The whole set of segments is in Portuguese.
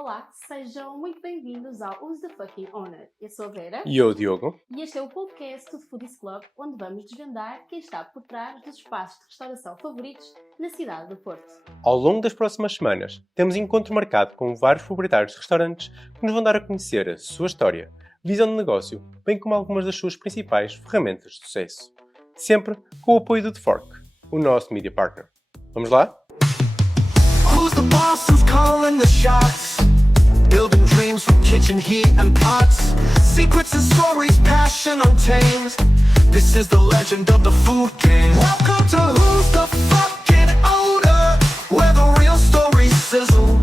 Olá, sejam muito bem-vindos ao Who's the Fucking Owner. Eu sou a Vera. E eu, Diogo. E este é o podcast do Foodies Club, onde vamos desvendar quem está por trás dos espaços de restauração favoritos na cidade do Porto. Ao longo das próximas semanas, temos encontro marcado com vários proprietários de restaurantes que nos vão dar a conhecer a sua história, visão de negócio, bem como algumas das suas principais ferramentas de sucesso. Sempre com o apoio do The Fork, o nosso media partner. Vamos lá? Who's the boss who's calling the shots? Building dreams from kitchen heat and pots. Secrets and stories, passion untamed. This is the legend of the food game. Welcome to Who's the Fucking Owner, where the real stories sizzle.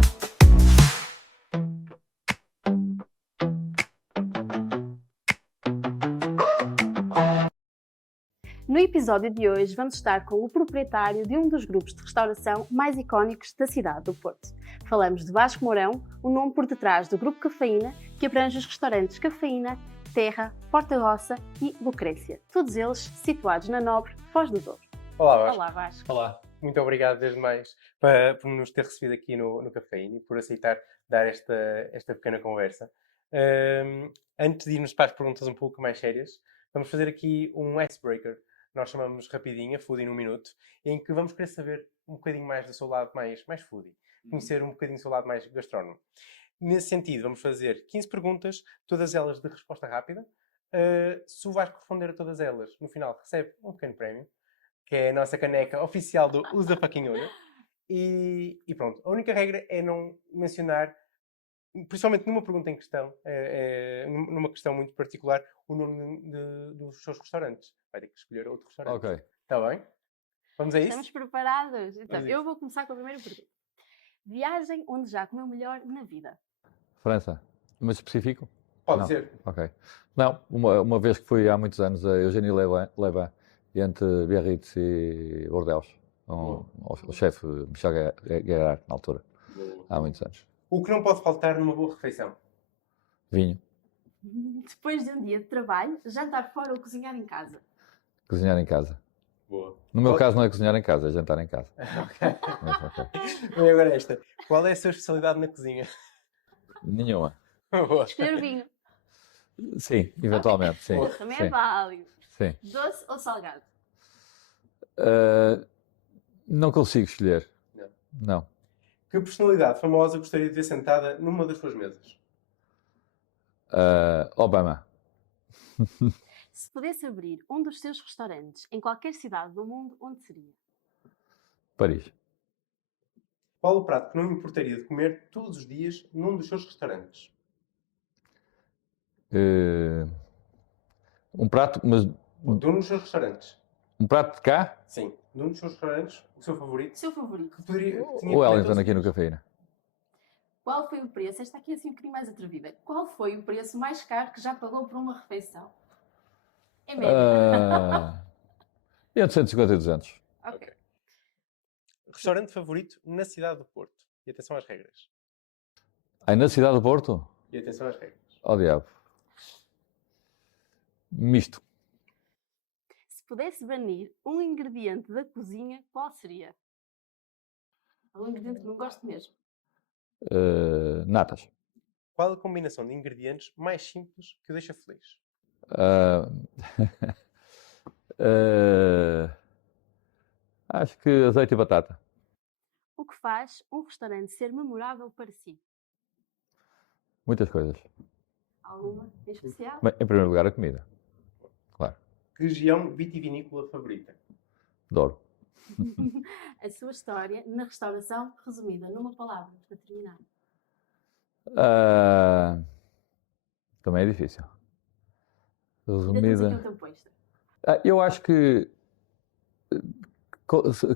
No episódio de hoje vamos estar com o proprietário de um dos grupos de restauração mais icónicos da cidade do Porto. Falamos de Vasco Mourão, o nome por detrás do Grupo Cafeína, que abrange os restaurantes Cafeína, Terra, Porta Rossa e Lucrécia, todos eles situados na nobre Foz do Douro. Olá, Vasco. Olá, Vasco. Olá. Muito obrigado desde mais por nos ter recebido aqui no Cafeína e por aceitar dar esta pequena conversa. Antes de irmos para as perguntas um pouco mais sérias, vamos fazer aqui um icebreaker. Nós chamamos rapidinho, Foodie num minuto, em que vamos querer saber um bocadinho mais do seu lado mais foodie. Conhecer um bocadinho do seu lado mais gastrónomo. Nesse sentido, vamos fazer 15 perguntas, todas elas de resposta rápida. Se o Vasco responder a todas elas, no final recebe um pequeno prémio, que é a nossa caneca oficial do Who's the Fucking Owner. E pronto, a única regra é não mencionar, principalmente numa pergunta em questão, numa questão muito particular, o nome dos seus restaurantes. Vai ter que escolher outro restaurante. Ok. Está bem? Vamos a isso? Estamos preparados? Então, Vamos a eu isso. vou começar com a primeira pergunta. Viagem onde já comeu melhor na vida? França. Mas específico? Pode Não. ser. Ok. Não, uma vez que fui há muitos anos a Eugénie Levan, entre Biarritz e Bordeaux, o chefe Michel Guerard, na altura, há muitos anos. O que não pode faltar numa boa refeição? Vinho, Depois de um dia de trabalho, jantar fora ou cozinhar em casa? cozinhar em casa. Boa. No meu Qual- caso não é cozinhar em casa, é jantar em casa. Ok. Mas, ok. E agora esta. Qual é a sua especialidade na cozinha? Nenhuma. Boa. Escolher vinho. Sim, eventualmente, sim. Também sim, é válido. sim. Doce ou salgado? Não consigo escolher. Não. Não. Que personalidade famosa gostaria de ver sentada numa das suas mesas? Obama. Se pudesse abrir um dos seus restaurantes em qualquer cidade do mundo, onde seria? Paris. Qual o prato que não importaria de comer todos os dias num dos seus restaurantes? Um prato, mas De um dos seus restaurantes. um prato de cá? Sim. De um dos seus restaurantes, o seu favorito, Seu favorito? que poderia... que tinha O que comer Wellington todos aqui no os dias. Cafeína. Qual foi o preço? Esta aqui é assim um bocadinho mais atrevida. Qual foi o preço mais caro que já pagou por uma refeição? Em média. Entre 150 e 200. Ok. Restaurante favorito na cidade do Porto. E atenção às regras. Aí na cidade do Porto? E atenção às regras. Oh diabo. Misto. Se pudesse banir um ingrediente da cozinha, qual seria? Algum ingrediente que não gosto mesmo? Natas. Qual a combinação de ingredientes mais simples que o deixa feliz? Ah, acho que azeite e batata. O que faz um restaurante ser memorável para si? Muitas coisas. Alguma em especial? Bem, em primeiro lugar, a comida. Claro. Região vitivinícola favorita? Adoro. A sua história na restauração resumida numa palavra, para terminar. Também é difícil. Ainda temos aqui Resumida. o teu posto. Eu acho que,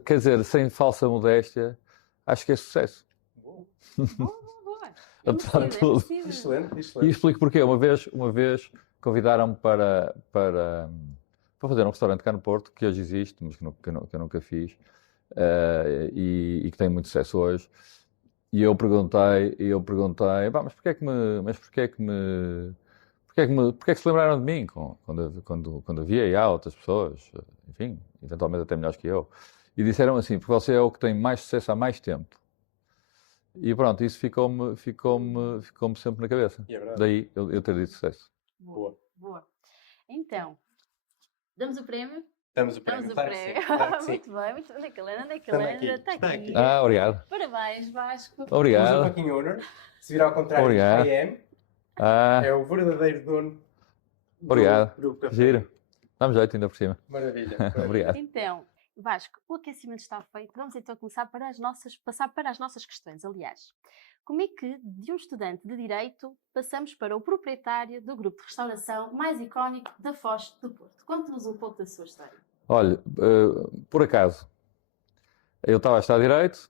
quer dizer, sem falsa modéstia, acho que é sucesso. Boa. Boa. Apesar de tudo. Excelente, E excelente. explico porquê. Uma vez convidaram-me para fazer um restaurante cá no Porto, que hoje existe, mas que eu nunca fiz, e que tem muito sucesso hoje. E eu perguntei, mas porquê é que se lembraram de mim quando havia e há outras pessoas, enfim, eventualmente até melhores que eu. E disseram assim, porque você é o que tem mais sucesso há mais tempo. E pronto, isso ficou-me sempre na cabeça. E é verdade. Daí eu ter dito sucesso. Boa. Boa. Então, damos o prémio? Damos o prémio. Damos o Claro que prémio. sim, claro que sim. Muito bem, muito bem. Onde é que ele anda? Onde é que Está ele aqui, anda? Está está aqui. aqui. Obrigado. Parabéns, Vasco. Temos o Obrigado. fucking owner. Se vir ao contrário, Obrigado. I am. Ah, É o verdadeiro dono do Obrigado. Grupo Café. giro. Dá-me jeito ainda por cima. Maravilha. Obrigado. Então, Vasco, o aquecimento está feito. Vamos então começar passar para as nossas questões. Aliás, como é que de um estudante de Direito passamos para o proprietário do grupo de restauração mais icónico da Foz do Porto? Conte-nos um pouco da sua história. Olha, por acaso, eu estava a estudar Direito,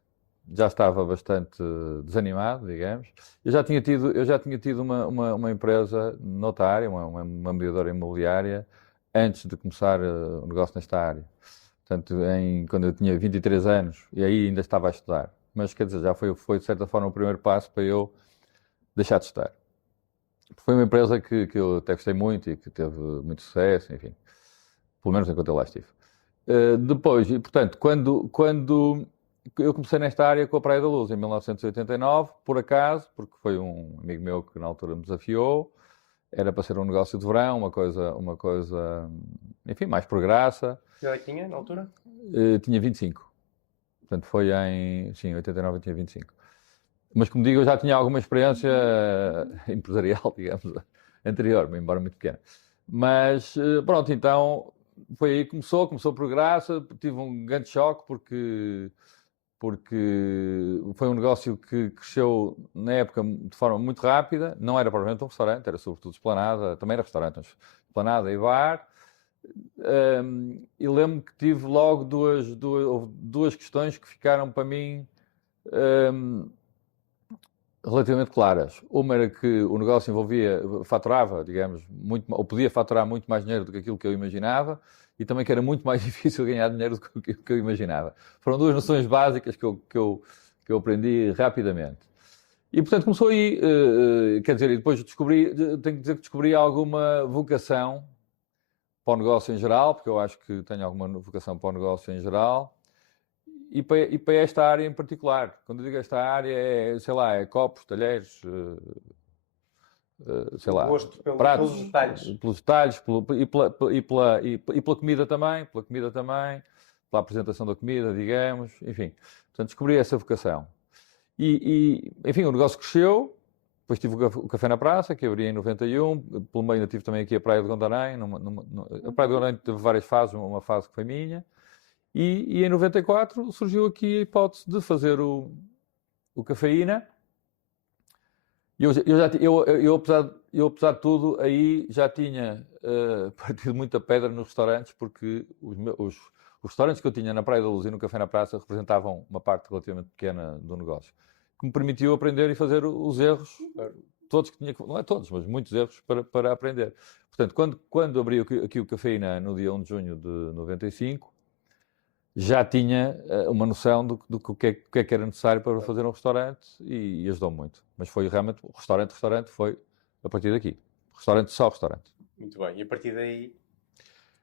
já estava bastante desanimado, digamos. Eu já tinha tido uma empresa noutra área, uma mediadora imobiliária, antes de começar o negócio nesta área. Portanto, quando eu tinha 23 anos, e aí ainda estava a estudar. Mas, quer dizer, já foi de certa forma o primeiro passo para eu deixar de estudar. Foi uma empresa que eu até gostei muito e que teve muito sucesso, enfim. Pelo menos enquanto eu lá estive. Depois, e portanto, quando eu comecei nesta área com a Praia da Luz, em 1989, por acaso, porque foi um amigo meu que na altura me desafiou, era para ser um negócio de verão, uma coisa, enfim, mais por graça. Que idade tinha na altura? Tinha 25. Portanto, foi sim, 89 eu tinha 25. Mas, como digo, eu já tinha alguma experiência empresarial, digamos, anterior, embora muito pequena. Mas, pronto, então, foi aí que começou por graça. Tive um grande choque porque foi um negócio que cresceu na época de forma muito rápida. Não era propriamente um restaurante, era sobretudo esplanada, também era restaurante, mas esplanada e bar. E lembro-me que tive logo houve duas questões que ficaram para mim relativamente claras. Uma era que o negócio faturava, digamos, ou podia faturar muito mais dinheiro do que aquilo que eu imaginava, e também que era muito mais difícil ganhar dinheiro do que eu imaginava. Foram duas noções básicas que eu aprendi rapidamente. E, portanto, começou aí, quer dizer, e depois tenho que dizer que descobri alguma vocação para o negócio em geral, porque eu acho que tenho alguma vocação para o negócio em geral, e para esta área em particular. Quando eu digo esta área, é copos, talheres, sei lá, Gosto pratos, pelos detalhes. pelos detalhes, e pela comida também, pela apresentação da comida, digamos, enfim. Portanto, descobri essa vocação. Enfim, o negócio cresceu. Depois tive o Café na Praça, que abri em 91. Pelo meio ainda tive também aqui a Praia de Gondarém. A Praia de Gondarém teve várias fases, uma fase que foi minha. E em 94 surgiu aqui a hipótese de fazer o Cafeína. Eu, apesar de tudo, aí já tinha partido muita pedra nos restaurantes, porque os restaurantes que eu tinha na Praia da Luz e no Café na Praça representavam uma parte relativamente pequena do negócio, que me permitiu aprender e fazer os erros, todos que tinha, não é todos, mas muitos erros para aprender. Portanto, quando abri aqui o Cafeína no dia 1 de junho de 95, já tinha uma noção do que é que era necessário para fazer um restaurante e ajudou muito. Mas foi realmente, o restaurante foi a partir daqui. Só restaurante. Muito bem. E a partir daí...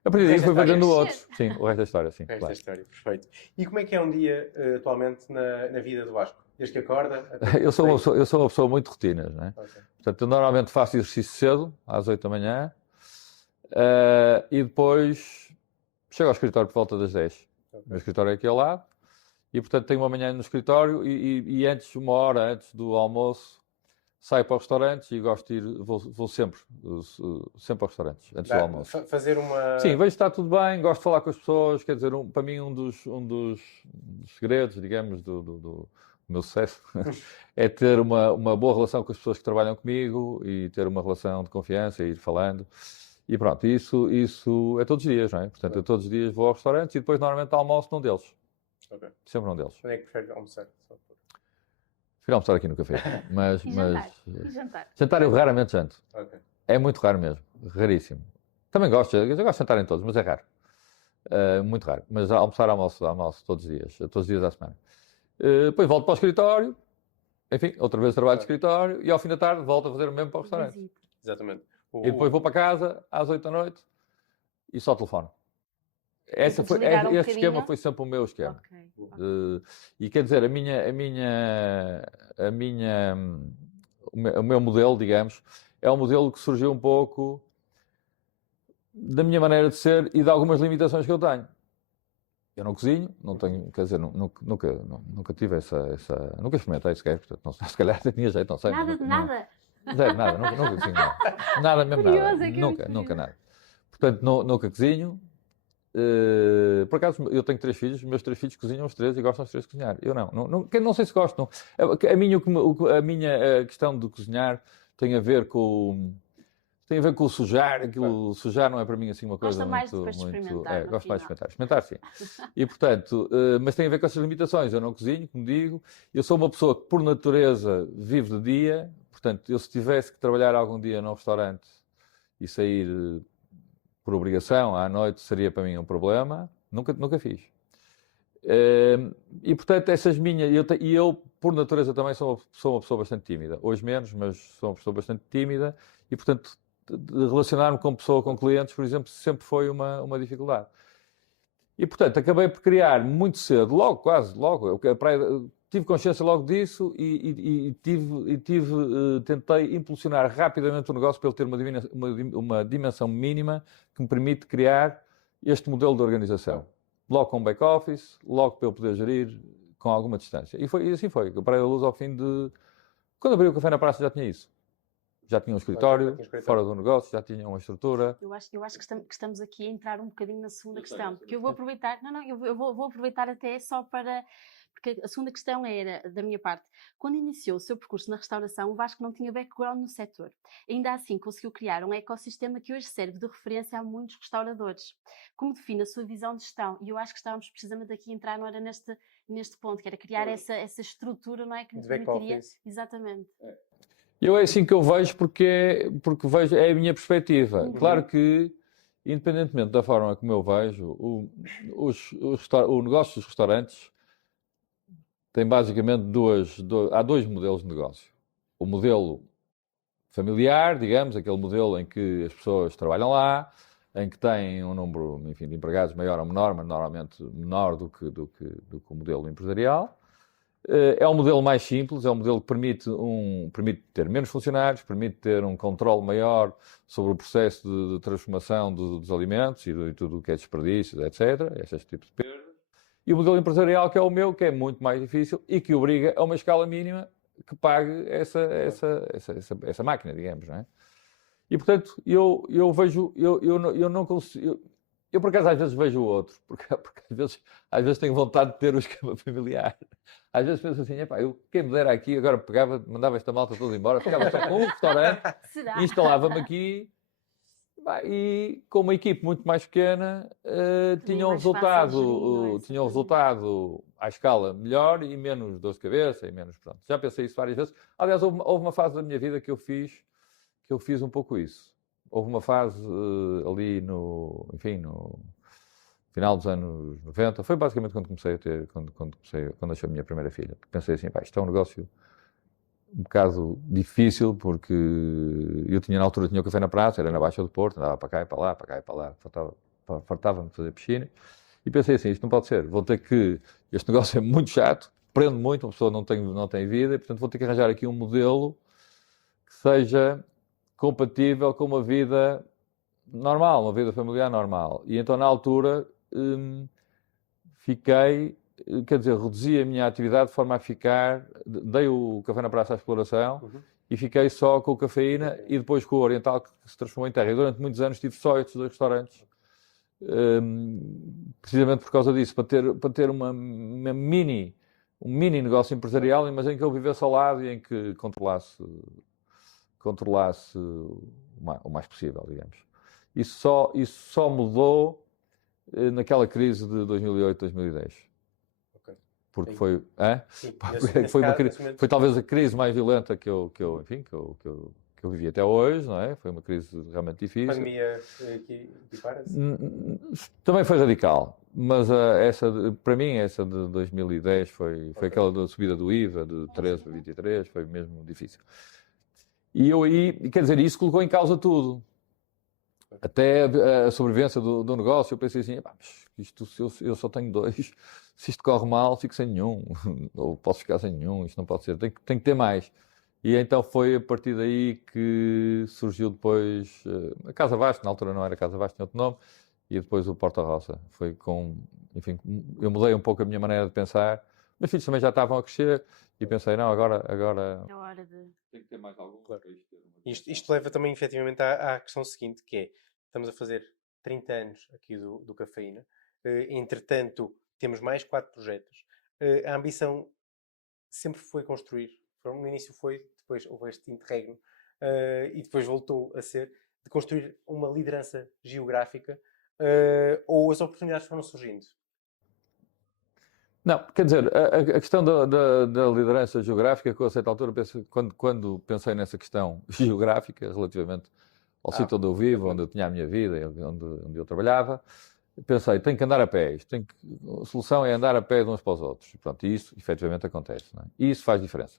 A partir daí foi fazendo outros. Sim, o resto da história, sim. O resto Claro. da história, perfeito. E como é que é um dia atualmente na vida do Vasco? Desde que acorda? Eu sou uma pessoa muito rotinas, não é? Okay. Portanto, eu normalmente faço exercício cedo, às 8 da manhã, e depois chego ao escritório por volta das 10. Okay. O meu escritório é aqui ao lado, e portanto tenho uma manhã no escritório e uma hora antes do almoço, saio para os restaurantes e gosto de ir, vou sempre aos restaurantes, antes do almoço. Fazer uma... Sim, vejo que está tudo bem, gosto de falar com as pessoas, quer dizer, para mim um dos segredos, digamos, do meu sucesso é ter uma boa relação com as pessoas que trabalham comigo e ter uma relação de confiança e ir falando. E pronto, isso é todos os dias, não é? Portanto, eu todos os dias vou aos restaurantes e depois normalmente almoço num deles. Okay. Sempre num deles. Onde é que prefere almoçar? Prefiro almoçar aqui no café. Mas, E jantar? Jantar eu raramente janto. Okay. É muito raro mesmo. Raríssimo. Também gosto. Eu gosto de jantar em todos, mas é raro. Muito raro. Mas almoço todos os dias da semana. Depois volto para o escritório. Enfim, outra vez trabalho de escritório. E ao fim da tarde volto a fazer o mesmo para o restaurante. Exatamente. E depois vou para casa às 8 da noite e só telefono. desligaram um esse esquema bocadinho? foi sempre o meu esquema. Ok. E quer dizer, o meu modelo, digamos, é um modelo que surgiu um pouco da minha maneira de ser e de algumas limitações que eu tenho. Eu não cozinho, não tenho, quer dizer, nunca tive nunca experimentei sequer, portanto, não sei, se calhar tinha jeito, não sei. Nada de nada. Zero, nada, nunca cozinho nada. Nada mesmo, Curioso, nada. é que é Nunca, muito nunca curioso. nada. Portanto, nunca cozinho. Por acaso, eu tenho 3 filhos, os meus 3 filhos cozinham os 3 e gostam os 3 de cozinhar. Eu não sei se gosto. Não. A minha questão de cozinhar tem a ver com o sujar. Aquilo, sujar não é para mim assim uma coisa Gosta mais muito... depois de experimentar, no gosto mais de final. experimentar. Sim. E, portanto, mas tem a ver com essas limitações. Eu não cozinho, como digo. Eu sou uma pessoa que, por natureza, vive de dia. Portanto, eu se tivesse que trabalhar algum dia num restaurante e sair por obrigação à noite, seria para mim um problema. Nunca fiz. E, portanto, essas minhas... Eu, por natureza, também sou uma pessoa bastante tímida. Hoje menos, mas sou uma pessoa bastante tímida. E, portanto, de relacionar-me com clientes, por exemplo, sempre foi uma dificuldade. E, portanto, acabei por criar muito cedo, quase logo, tive consciência logo disso e tentei impulsionar rapidamente o negócio para ele ter uma dimensão mínima que me permite criar este modelo de organização. Logo com back-office, logo para eu poder gerir com alguma distância. E assim foi. Eu parei a luz ao fim de... Quando abri o Café na Praça já tinha isso. Já tinha um escritório, fora do negócio, já tinha uma estrutura. Eu acho que estamos aqui a entrar um bocadinho na segunda questão, porque eu vou aproveitar, eu vou aproveitar até só para, porque a segunda questão era, da minha parte, quando iniciou o seu percurso na restauração, o Vasco não tinha background no setor. Ainda assim, conseguiu criar um ecossistema que hoje serve de referência a muitos restauradores. Como define a sua visão de gestão? E eu acho que estávamos precisamente aqui a entrar, não era neste ponto, que era criar essa estrutura, não é? Que nos permitiria... Exatamente. É assim que eu vejo porque vejo, é a minha perspectiva. Claro que, independentemente da forma como eu vejo, o negócio dos restaurantes tem basicamente há 2 modelos de negócio. O modelo familiar, digamos, aquele modelo em que as pessoas trabalham lá, em que têm um número, enfim, de empregados maior ou menor, mas normalmente menor do que o modelo empresarial. É um modelo mais simples, é um modelo que permite ter menos funcionários, permite ter um controle maior sobre o processo de transformação dos alimentos e de tudo o que é desperdícios, etc. Esses tipos de perdas. E o modelo empresarial, que é o meu, que é muito mais difícil e que obriga a uma escala mínima que pague essa máquina, digamos, não é? E, portanto, eu vejo, eu não consigo... Eu, por acaso, às vezes vejo o outro, porque às vezes tenho vontade de ter o esquema familiar. Às vezes penso assim, quem me dera aqui, agora pegava, mandava esta malta toda embora, ficava só com um restaurante, instalava-me aqui, e com uma equipe muito mais pequena, tinha um resultado à escala melhor e menos dor de cabeça, e menos, pronto. Já pensei isso várias vezes. Aliás, houve uma fase da minha vida que eu fiz um pouco isso. Houve uma fase ali no final dos anos 90, foi basicamente quando nasceu a minha primeira filha. Pensei assim, isto é um negócio um bocado difícil, porque eu tinha na altura o Café na Praça, era na Baixa do Porto, andava para cá e para lá, fartava-me de fazer piscina, e pensei assim, isto não pode ser, este negócio é muito chato, prende muito, uma pessoa não tem vida, e portanto vou ter que arranjar aqui um modelo que seja compatível com uma vida normal, uma vida familiar normal. E então, na altura, reduzi a minha atividade de forma a dei o Café na Praça à exploração e fiquei só com o Cafeína e depois com o Oriental, que se transformou em terra. E durante muitos anos tive só estes 2 restaurantes, precisamente por causa disso, para ter um mini negócio empresarial, mas em que eu vivesse ao lado e em que controlasse o mais possível, digamos. Isso só mudou naquela crise de 2008, 2010. Okay. Porque foi talvez a crise mais violenta que eu vivi até hoje, não é? Foi uma crise realmente difícil. A pandemia equipara-se? Também foi radical, mas para mim essa de 2010 foi aquela da subida do IVA de 13 para 23, foi mesmo difícil. E quer dizer, isso colocou em causa tudo. Até a sobrevivência do negócio, eu pensei assim, "Epá, mas isto, se eu só tenho 2, se isto corre mal, fico sem nenhum, ou posso ficar sem nenhum, isto não pode ser, tem que ter mais. E então foi a partir daí que surgiu depois a Casa Vasco, na altura não era Casa Vasco, tinha outro nome, e depois o Porta Roça. Foi enfim, eu mudei um pouco a minha maneira de pensar. Meus filhos também já estavam a crescer e pensei, não, agora É hora de... tem que ter mais algum. Claro. Isto leva também efetivamente à questão seguinte, que é, estamos a fazer 30 anos aqui do Cafeína, entretanto temos mais 4 projetos. A ambição sempre foi construir, no início foi, depois houve este interregno, e depois voltou a ser, de construir uma liderança geográfica, ou as oportunidades foram surgindo? Não, quer dizer, a questão da liderança geográfica, que eu a certa altura, quando pensei nessa questão geográfica, relativamente ao sítio onde eu vivo, onde eu tinha a minha vida, onde eu trabalhava, pensei, tenho que andar a pé. A solução é andar a pé de uns para os outros. E pronto, isso efetivamente acontece. Não é? E isso faz diferença.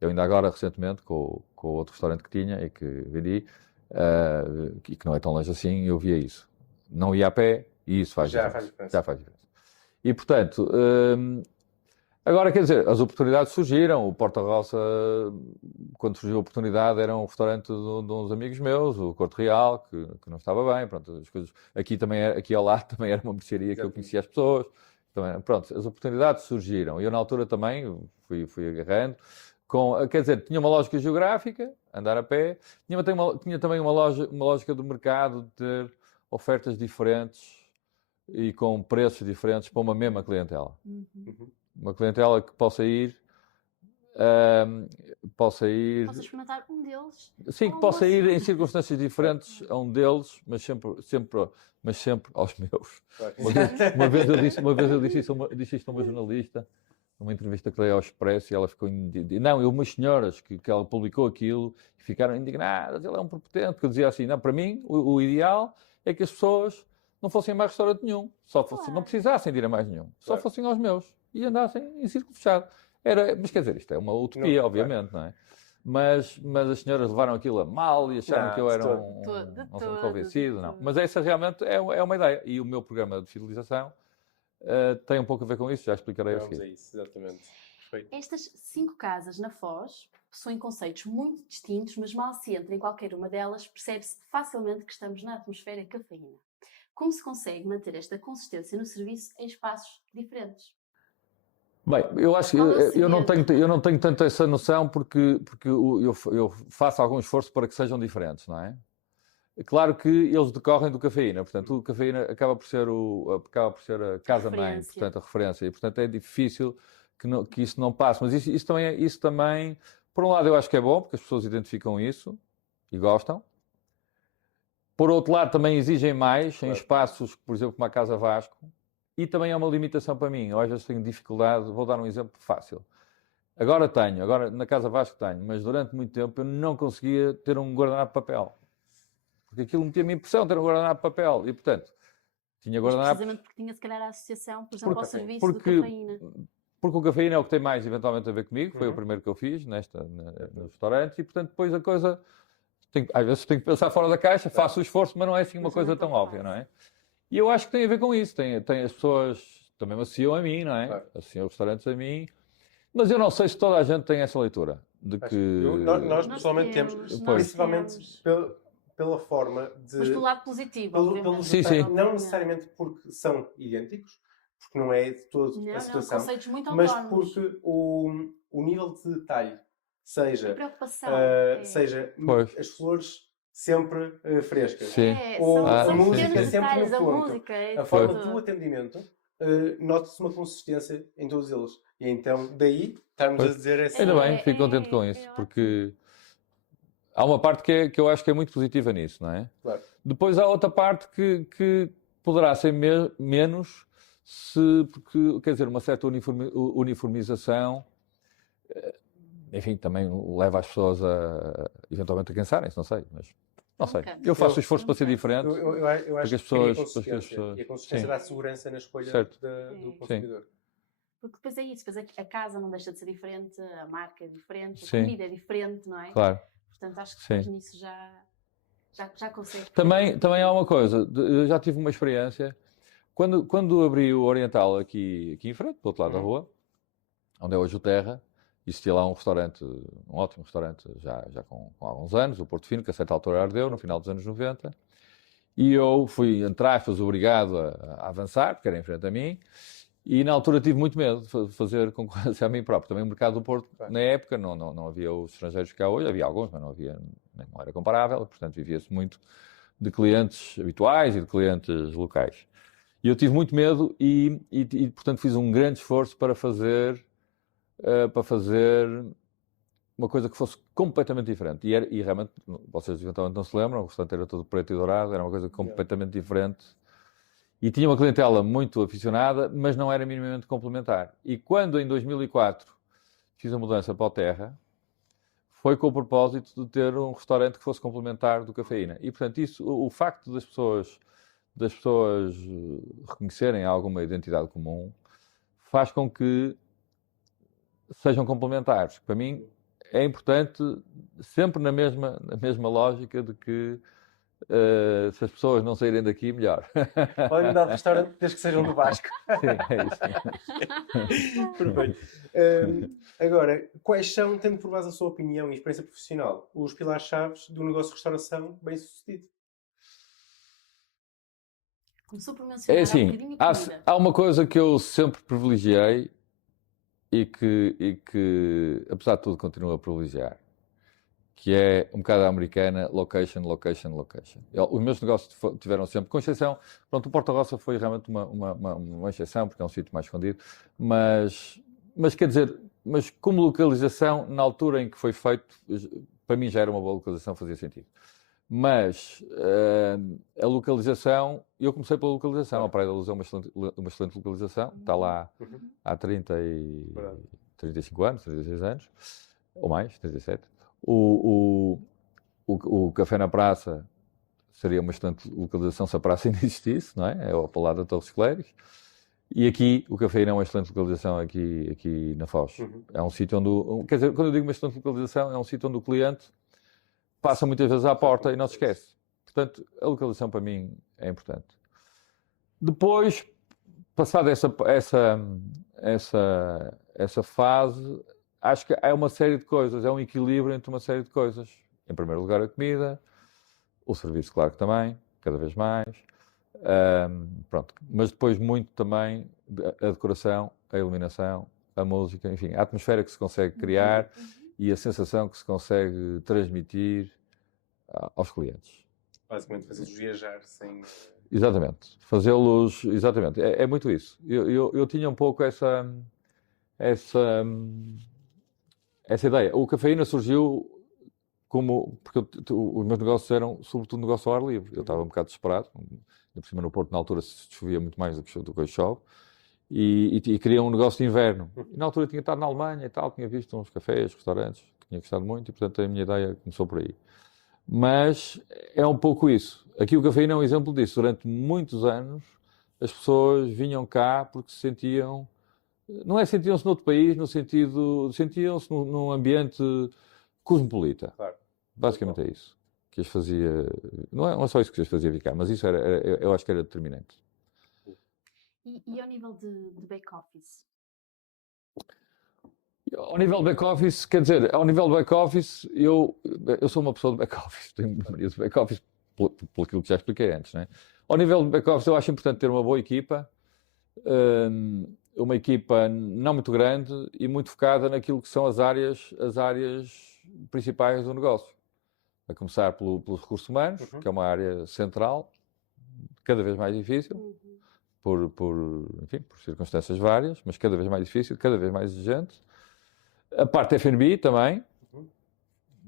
Eu ainda agora, recentemente, com o outro restaurante que tinha e que vendi, e que não é tão longe assim, eu via isso. Não ia a pé e isso faz diferença. Já faz diferença. E, portanto, agora, quer dizer, as oportunidades surgiram. O Porta Roça, quando surgiu a oportunidade, era um restaurante de uns amigos meus, o Corte Real, que não estava bem. Pronto, as coisas, aqui ao lado também era uma mercearia que eu conhecia as pessoas. Também, pronto, as oportunidades surgiram. E eu, na altura, também fui agarrando. Quer dizer, tinha uma lógica geográfica, andar a pé. Tinha também uma lógica do mercado de ter ofertas diferentes e com preços diferentes para uma mesma clientela. Uma clientela que possa ir... Possa experimentar um deles. Sim, que possa ir em circunstâncias diferentes a um deles, mas sempre aos meus. Uma vez eu disse isto a uma jornalista, numa entrevista que dei ao Expresso, e ela ficou indignada. Não, umas senhoras que ela publicou aquilo e ficaram indignadas, ele é um prepotente, porque eu dizia assim, não, para mim o ideal é que as pessoas não fossem a mais restaurante nenhum, não precisassem de ir a mais nenhum, só fossem aos meus e andassem em círculo fechado. Mas quer dizer, isto é uma utopia, não, obviamente, não é? Mas as senhoras levaram aquilo a mal e acharam que eu era não sou convencido, não. Mas essa realmente é uma ideia. E o meu programa de fidelização tem um pouco a ver com isso, já explicarei a seguir. Vamos a isso, exatamente. Perfeito. Estas 5 casas na Foz possuem conceitos muito distintos, mas mal se entra em qualquer uma delas, percebe-se facilmente que estamos na atmosfera cafeína. Como se consegue manter esta consistência no serviço em espaços diferentes? Bem, eu acho que eu não tenho tanto essa noção porque eu faço algum esforço para que sejam diferentes, não é? É claro que eles decorrem do Cafeína, portanto o Cafeína acaba por ser a casa-mãe, portanto a referência, e portanto é difícil que isso não passe, mas isso também, por um lado eu acho que é bom, porque as pessoas identificam isso e gostam. Por outro lado também exigem mais em espaços, por exemplo, como a Casa Vasco, e também é uma limitação para mim. Eu às vezes tenho dificuldade, vou dar um exemplo fácil. Agora na Casa Vasco tenho, mas durante muito tempo eu não conseguia ter um guardanapo de papel. Porque aquilo metia-me impressão ter um guardanapo de papel. E, portanto, tinha guardanapo... Precisamente porque tinha, se calhar, a associação, por exemplo, ao serviço do Cafeína. Porque o Cafeína é o que tem mais, eventualmente, a ver comigo. Foi o primeiro que eu fiz no restaurante. E, portanto, depois a coisa... às vezes tenho que pensar fora da caixa, faço o esforço, mas não é assim uma coisa tão óbvia, não é? E eu acho que tem a ver com isso. As pessoas também me associam a mim, não é? Claro. Associam os restaurantes a mim. Mas eu não sei se toda a gente tem essa leitura. De que... Nós pessoalmente temos, principalmente pela forma de... Mas pelo lado positivo, obviamente. Sim. Não necessariamente porque são idênticos, porque não é de todo a situação, conceitos muito mas autónomos. porque o nível de detalhe, seja as flores sempre frescas, Sim. ou a são música pequenos sempre no detalhes, a ponto, música, a forma do atendimento, nota-se uma consistência em todos eles. E então, daí, estarmos a dizer essa... Ainda bem, fico contente com isso, porque há uma parte que eu acho que é muito positiva nisso, não é? Claro. Depois há outra parte que poderá ser menos, porque, quer dizer, uma certa uniformização, enfim, também leva as pessoas eventualmente a cansarem-se, não sei, mas... Não sei, eu faço o esforço para ser diferente. Eu acho que as pessoas... E a consistência dá segurança na escolha do consumidor. Porque depois é isso, depois a casa não deixa de ser diferente, a marca é diferente, a comida é diferente, não é? Claro. Portanto, acho que depois nisso Já consegue. Também há uma coisa, eu já tive uma experiência, quando abri o Oriental aqui em frente, do outro lado da rua, onde é hoje o Terra, existia lá um restaurante, um ótimo restaurante, já com alguns anos, o Porto Fino, que a certa altura ardeu, no final dos anos 90, e eu fui, entre aspas, obrigado a avançar, porque era em frente a mim, e na altura tive muito medo de fazer concorrência a mim próprio. Também o mercado do Porto, na época, não havia os estrangeiros que há hoje, havia alguns, mas não era comparável, portanto vivia-se muito de clientes habituais e de clientes locais. E eu tive muito medo e portanto, fiz um grande esforço para fazer uma coisa que fosse completamente diferente. E realmente, vocês eventualmente não se lembram, o restaurante era todo preto e dourado, era uma coisa completamente diferente. E tinha uma clientela muito aficionada, mas não era minimamente complementar. E quando, em 2004, fiz a mudança para o Terra, foi com o propósito de ter um restaurante que fosse complementar do Cafeína. E, portanto, o facto das pessoas reconhecerem alguma identidade comum faz com que sejam complementares. Para mim, é importante, sempre na mesma lógica de que se as pessoas não saírem daqui, melhor. Podem mudar de restaurante desde que sejam do Vasco. Sim, é isso. Perfeito. Agora, quais são, tendo por base a sua opinião e experiência profissional, os pilares-chaves de um negócio de restauração bem-sucedido? Começou por mencionar É assim, um bocadinho a comida. há uma coisa que eu sempre privilegiei e que apesar de tudo, continuo a privilegiar, que é um bocado a americana, location. Os meus negócios tiveram sempre, com exceção, pronto, o Porta Rossa foi realmente uma exceção, porque é um sítio mais escondido, mas quer dizer, mas como localização, na altura em que foi feito, para mim já era uma boa localização, fazia sentido. Mas a localização, eu comecei pela localização, a Praia da Luz é uma excelente localização, está lá há 35 anos, 36 anos, ou mais, 37. O Café na Praça seria uma excelente localização se a praça ainda existisse, não é? É ao lado da Torres Clérigos. E aqui, o Cafeína é uma excelente localização aqui na Foz. É um sítio onde, quer dizer, quando eu digo uma excelente localização, é um sítio onde o cliente passa muitas vezes à porta e não se esquece. Portanto, a localização para mim é importante. Depois, passada essa fase, acho que é uma série de coisas, é um equilíbrio entre uma série de coisas. Em primeiro lugar, a comida, o serviço, claro que também, cada vez mais. Pronto. Mas depois muito também a decoração, a iluminação, a música, enfim, a atmosfera que se consegue criar e a sensação que se consegue transmitir aos clientes. Basicamente, fazê-los viajar sem... Exatamente. Fazê-los... Exatamente. É muito isso. Eu tinha um pouco essa ideia. O Cafeína surgiu porque os meus negócios eram, sobretudo, negócio ao ar livre. Eu estava um bocado desesperado. Por cima, no Porto, na altura, se chovia muito mais do que chove. E queria um negócio de inverno. E na altura tinha estado na Alemanha e tal, tinha visto uns cafés, restaurantes, que tinha gostado muito, e portanto a minha ideia começou por aí. Mas é um pouco isso. Aqui o Cafeína é um exemplo disso. Durante muitos anos as pessoas vinham cá porque se sentiam... Não é sentiam-se noutro país, no sentido... Sentiam-se num ambiente cosmopolita. Claro. Basicamente é isso que as fazia... Não é só isso que as fazia ficar, mas isso eu acho que era determinante. E ao nível de back-office? Ao nível de back-office, quer dizer, ao nível de back-office, eu sou uma pessoa de back-office, tenho maioria de back-office, por aquilo que já expliquei antes, né? Ao nível de back-office, eu acho importante ter uma boa equipa, uma equipa não muito grande e muito focada naquilo que são as áreas principais do negócio. A começar pelos recursos humanos, que é uma área central, cada vez mais difícil, enfim, por circunstâncias várias, mas cada vez mais difícil, cada vez mais exigente. A parte F&B também,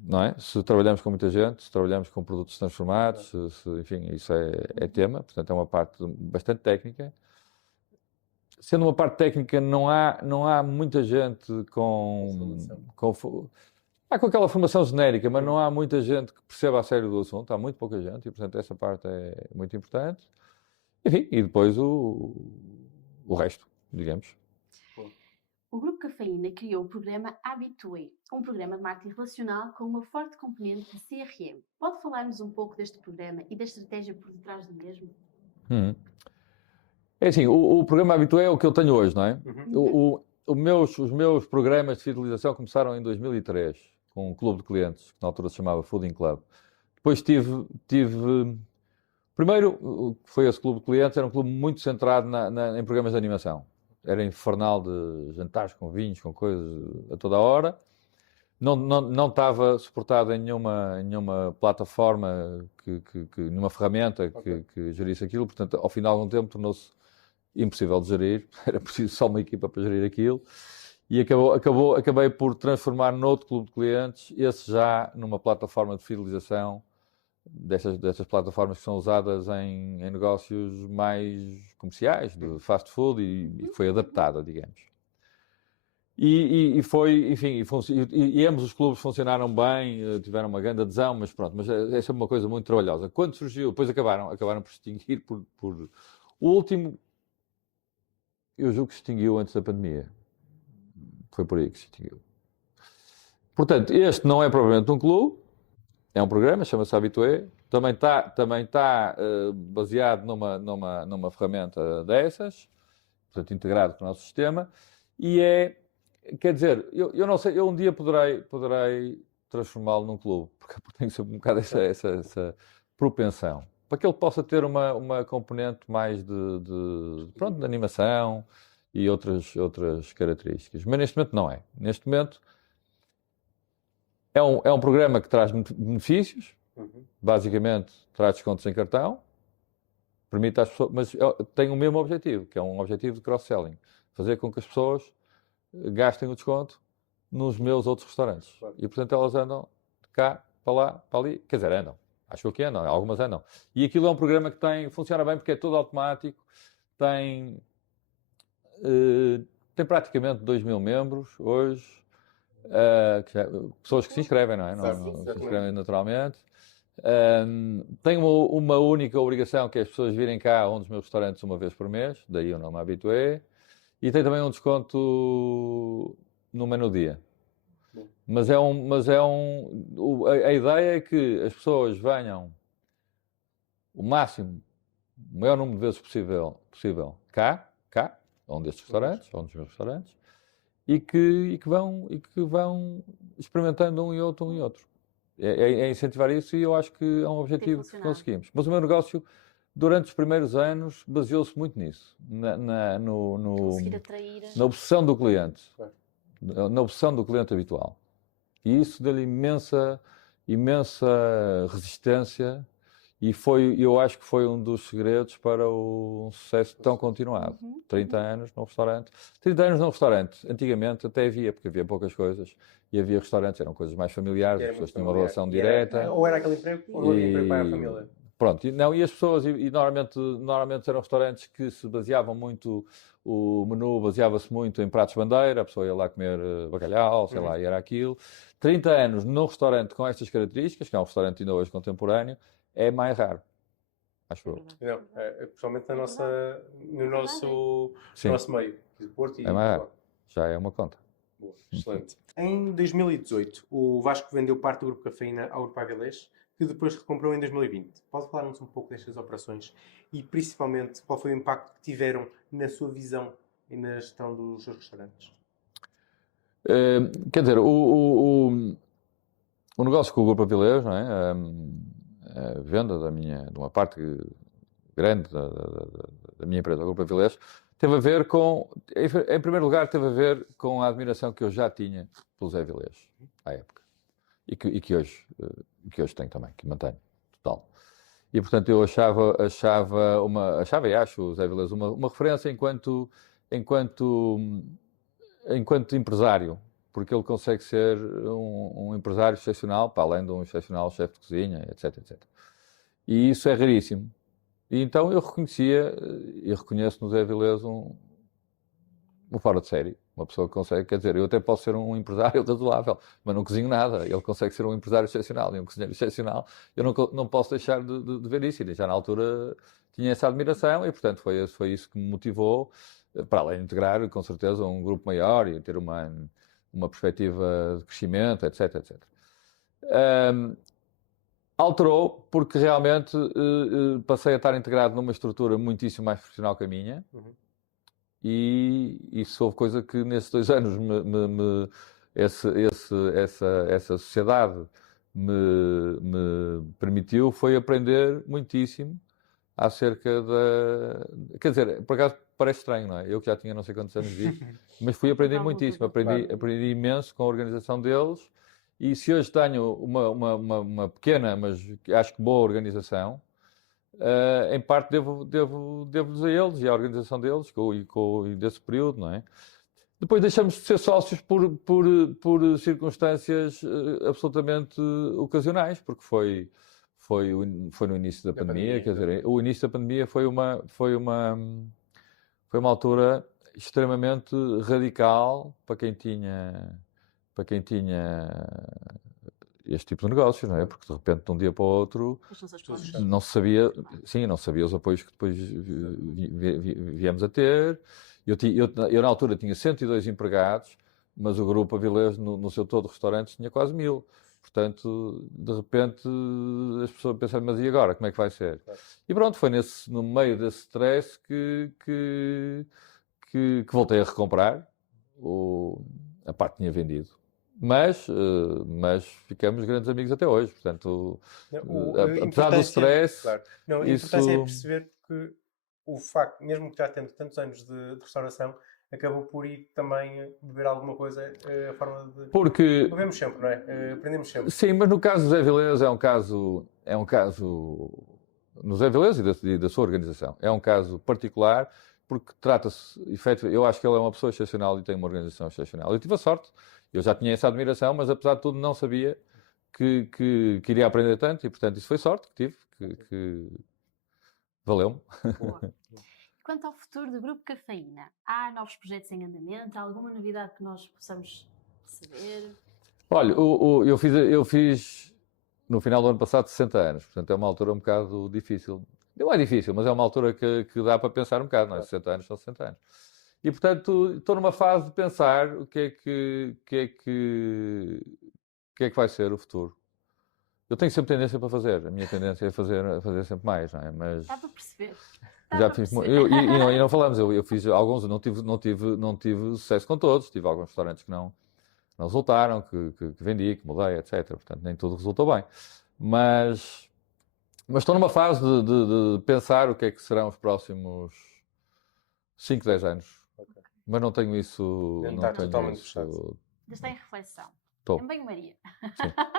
não é? Se trabalhamos com muita gente, se trabalhamos com produtos transformados, enfim, isso é tema, portanto é uma parte bastante técnica. Sendo uma parte técnica, não há muita gente com aquela formação genérica, mas não há muita gente que perceba a sério do assunto, há muito pouca gente, e portanto essa parte é muito importante. Enfim, e depois o resto, digamos. o Grupo Cafeína criou o programa Habitué, um programa de marketing relacional com uma forte componente de CRM. Pode falar-nos um pouco deste programa e da estratégia por detrás do mesmo? É assim, o programa Habitué é o que eu tenho hoje, não é? Os meus programas de fidelização começaram em 2003, com um clube de clientes, que na altura se chamava Fooding Club. Depois primeiro, o que foi esse clube de clientes, era um clube muito centrado em programas de animação. Era infernal de jantares com vinhos, com coisas a toda a hora. Não estava suportado em nenhuma plataforma, nenhuma ferramenta que gerisse aquilo. Portanto, ao final de algum tempo, tornou-se impossível de gerir. Era preciso só uma equipa para gerir aquilo. E acabei por transformar noutro clube de clientes, esse já numa plataforma de fidelização, destas plataformas que são usadas em negócios mais comerciais, de fast food, e foi adaptada, digamos. E foi, enfim, e ambos os clubes funcionaram bem, tiveram uma grande adesão, mas pronto, mas essa é uma coisa muito trabalhosa. Quando surgiu, depois acabaram por se extinguir por... O último, eu julgo que se extinguiu antes da pandemia. Foi por aí que se extinguiu. Portanto, este não é propriamente um clube, é um programa, chama-se Habitué, também está baseado numa ferramenta dessas, portanto, integrado com o nosso sistema, e quer dizer, eu não sei, eu um dia poderei transformá-lo num clube, porque tenho sempre um bocado essa propensão, para que ele possa ter uma componente mais de animação e outras características. Mas neste momento não é. Neste momento é um programa que traz benefícios, basicamente traz descontos em cartão, permite às pessoas, mas tem o mesmo objetivo, que é um objetivo de cross-selling, fazer com que as pessoas gastem o desconto nos meus outros restaurantes. Claro. E portanto elas andam de cá, para lá, para ali, quer dizer, andam. Acho que andam, algumas andam. E aquilo é um programa que funciona bem porque é todo automático, tem praticamente 2.000 membros hoje, pessoas que se inscrevem, não é? Não se inscrevem naturalmente. Tenho uma única obrigação, que é as pessoas virem cá a um dos meus restaurantes uma vez por mês, daí eu não me habituei. E tem também um desconto no menu-dia. A ideia é que as pessoas venham o maior número de vezes possível cá, a um destes restaurantes, a um dos meus restaurantes, e que vão experimentando um e outro. É incentivar isso, e eu acho que é um objetivo que conseguimos. Mas o meu negócio, durante os primeiros anos, baseou-se muito nisso, na obsessão do cliente, na obsessão do cliente habitual. E isso deu-lhe imensa resistência, e eu acho que foi um dos segredos para um sucesso tão continuado. 30 anos num restaurante. 30 anos num restaurante, antigamente até porque havia poucas coisas, e havia restaurantes, eram coisas mais familiares, as pessoas tinham uma relação direta. Ou era aquele emprego, ou não havia emprego para a família. Pronto, e as pessoas, normalmente eram restaurantes que se baseavam muito, o menu baseava-se muito em pratos bandeira, a pessoa ia lá comer bacalhau, sei lá, e era aquilo. 30 anos num restaurante com estas características, que é um restaurante ainda hoje contemporâneo, é mais raro, acho eu. Não, principalmente no nosso meio, Porto e é mais raro, já é uma conta. Boa, excelente. Em 2018, o Vasco vendeu parte do Grupo Cafeína ao Grupo Avilés, que depois recomprou em 2020. Pode falar-nos um pouco destas operações e, principalmente, qual foi o impacto que tiveram na sua visão e na gestão dos seus restaurantes? Quer dizer, o negócio com o Grupo Avilés, não é? A venda de uma parte grande da minha empresa, o Grupo Avilés, teve a ver em primeiro lugar, teve a ver com a admiração que eu já tinha pelo Zé Avilés, à época. E que hoje tenho também, que mantenho, total. E, portanto, eu achava e acho o Zé Avilés uma referência enquanto empresário, porque ele consegue ser um empresário excepcional, para além de um excepcional chefe de cozinha, etc, etc. E isso é raríssimo. E então eu reconhecia e reconheço no Zé Avilés um fora de série. Uma pessoa que consegue, quer dizer, eu até posso ser um empresário razoável, mas não cozinho nada. Ele consegue ser um empresário excepcional e um cozinheiro excepcional. Eu não posso deixar de ver isso. E já na altura tinha essa admiração e, portanto, foi isso que me motivou para além de integrar, com certeza, um grupo maior e ter uma perspectiva de crescimento, etc, etc. Alterou porque realmente passei a estar integrado numa estrutura muitíssimo mais profissional que a minha. E isso houve coisa que nesses 2 anos essa sociedade me permitiu, foi aprender muitíssimo acerca da... Quer dizer, por acaso parece estranho, não é? Eu que já tinha não sei quantos anos disto, mas fui aprender muitíssimo, aprendi imenso com a organização deles, e se hoje tenho uma pequena, mas acho que boa organização, em parte devo-lhes a eles e à organização deles e desse período, não é? Depois deixamos de ser sócios por circunstâncias absolutamente ocasionais, porque foi no início da pandemia, quer dizer, o início da pandemia foi uma altura extremamente radical para quem tinha este tipo de negócios, não é? Porque de repente, de um dia para o outro, não se sabia, não se sabia os apoios que depois viemos a ter. Eu na altura tinha 102 empregados, mas o grupo Avilés, no seu todo de restaurantes, tinha quase 1000. Portanto, de repente, as pessoas pensaram, mas e agora? Como é que vai ser? E pronto, foi no meio desse stress que voltei a recomprar. A parte que tinha vendido. Mas ficamos grandes amigos até hoje. Portanto, apesar do stress... Claro. Não, a importância é perceber que o facto, mesmo que já tendo tantos anos de restauração, acabou por ir também beber alguma coisa, a forma de... Porque... Bebemos sempre, não é? Aprendemos sempre. Sim, mas no caso do Zé Vilés é um caso... No Zé Vilés e da sua organização. É um caso particular, porque trata-se... Eu acho que ele é uma pessoa excepcional e tem uma organização excepcional. Eu tive a sorte, eu já tinha essa admiração, mas apesar de tudo não sabia que iria aprender tanto, e portanto isso foi sorte que tive, que valeu-me. Quanto ao futuro do Grupo Cafeína, há novos projetos em andamento? Há alguma novidade que nós possamos saber? Olha, eu fiz no final do ano passado 60 anos, portanto é uma altura um bocado difícil. Não é difícil, mas é uma altura que dá para pensar um bocado, não é? 60 anos são 60 anos. E portanto estou numa fase de pensar o que é que vai ser o futuro. Eu tenho sempre tendência para fazer, a minha tendência é fazer sempre mais, não é? Mas... Dá para perceber. Já fiz, e não falamos, eu fiz alguns, não tive sucesso com todos, tive alguns restaurantes que não resultaram, que vendi, que mudei, etc. Portanto, nem tudo resultou bem. Mas estou numa fase de pensar o que é que serão os próximos 5, 10 anos. Okay. Mas não tenho isso... Não está totalmente fechado. Mas está em reflexão. Estou. Em banho-maria.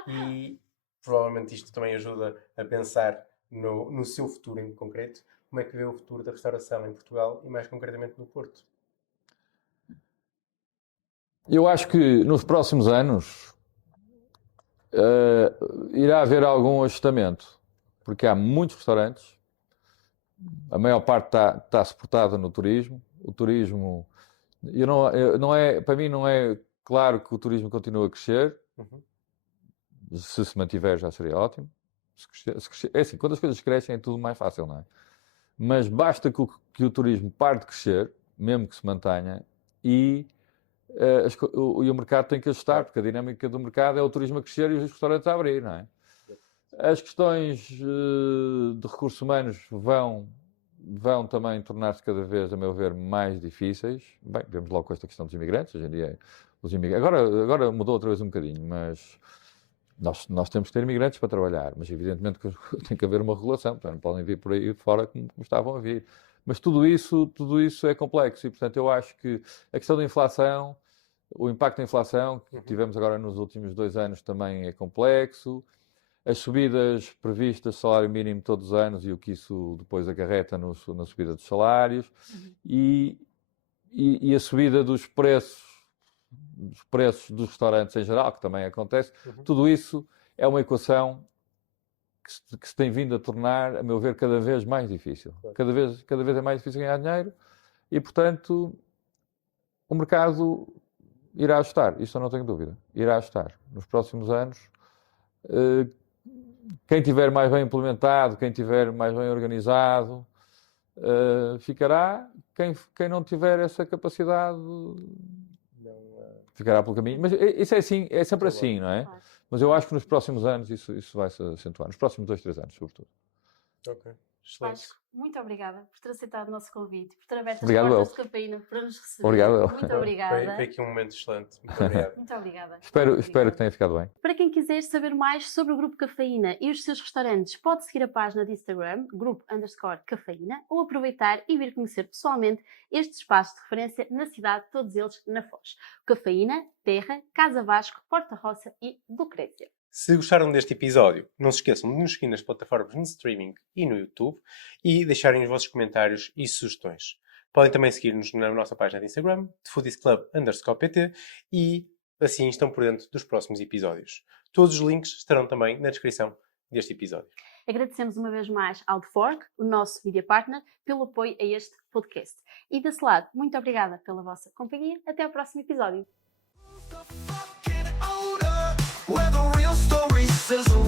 E provavelmente isto também ajuda a pensar no seu futuro em concreto. Como é que vê o futuro da restauração em Portugal e mais concretamente no Porto? Eu acho que nos próximos anos irá haver algum ajustamento, porque há muitos restaurantes, a maior parte está suportada no turismo. O turismo, para mim não é claro que o turismo continue a crescer. Se mantiver já seria ótimo. Se crescer, é assim, quando as coisas crescem é tudo mais fácil, não é? Mas basta que o turismo pare de crescer, mesmo que se mantenha, e o mercado tem que ajustar, porque a dinâmica do mercado é o turismo a crescer e os restaurantes a abrir, não é? As questões de recursos humanos vão também tornar-se cada vez, a meu ver, mais difíceis. Bem, vemos logo com esta questão dos imigrantes. Hoje em dia, os imigrantes... Agora mudou outra vez um bocadinho, mas nós temos que ter imigrantes para trabalhar. Mas evidentemente que tem que haver uma regulação. Portanto, não podem vir por aí fora como estavam a vir. Mas tudo isso é complexo e, portanto, eu acho que a questão da inflação, o impacto da inflação que tivemos agora nos últimos 2 anos também é complexo. As subidas previstas de salário mínimo todos os anos e o que isso depois acarreta na subida dos salários e a subida dos preços dos restaurantes em geral, que também acontece. Tudo isso é uma equação que se tem vindo a tornar, a meu ver, cada vez mais difícil. Cada vez é mais difícil ganhar dinheiro e, portanto, o mercado irá ajustar. Isso eu não tenho dúvida. Irá ajustar. Nos próximos anos, quem tiver mais bem implementado, quem tiver mais bem organizado, ficará. quem não tiver essa capacidade Não, ficará pelo caminho. Mas isso é assim, é sempre Claro. assim, não é? Claro. Mas eu acho que nos próximos anos isso vai se acentuar. Nos próximos 2, 3 anos, sobretudo. ok. Excelente. Vasco, muito obrigada por ter aceitado o nosso convite, por ter aberto as Obrigado, portas eu. de Cafeína para nos receber. Obrigado, eu. Muito Foi obrigada. aqui um momento excelente. Muito obrigado. Muito obrigada. Espero Muito que obrigada. tenha ficado bem. Para quem quiser saber mais sobre o Grupo Cafeína e os seus restaurantes, pode seguir a página de Instagram, grupo_cafeína, ou aproveitar e vir conhecer pessoalmente este espaço de referência na cidade, todos eles na Foz. Cafeína, Terra, Casa Vasco, Porta Roça e Lucrécia. Se gostaram deste episódio, não se esqueçam de nos seguir nas plataformas de streaming e no YouTube e deixarem os vossos comentários e sugestões. Podem também seguir-nos na nossa página de Instagram, foodiesclub_pt, e assim estão por dentro dos próximos episódios. Todos os links estarão também na descrição deste episódio. Agradecemos uma vez mais ao The Fork, o nosso media partner, pelo apoio a este podcast. E desse lado, muito obrigada pela vossa companhia. Até ao próximo episódio. Where the real story sizzle